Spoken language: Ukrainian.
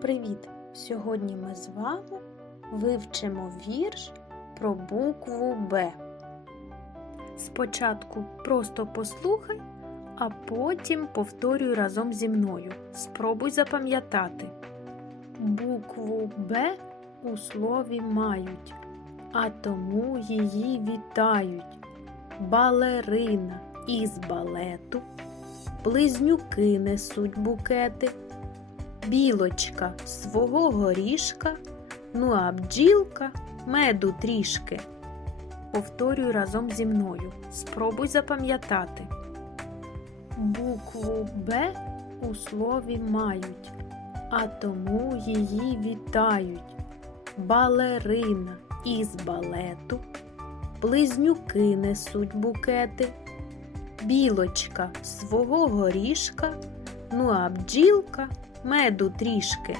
Привіт! Сьогодні ми з вами вивчимо вірш про букву Б. Спочатку просто послухай, а потім повторюй разом зі мною. Спробуй запам'ятати. Букву Б у слові мають, а тому її вітають. Балерина із балету, близнюки несуть букети білочка свого горішка, ну а бджілка меду трішки. Повторюй разом зі мною. Спробуй запам'ятати. Букву Б у слові мають, а тому її вітають. Балерина із балету, близнюки несуть букети, білочка свого горішка, ну а бджілка меду трішки.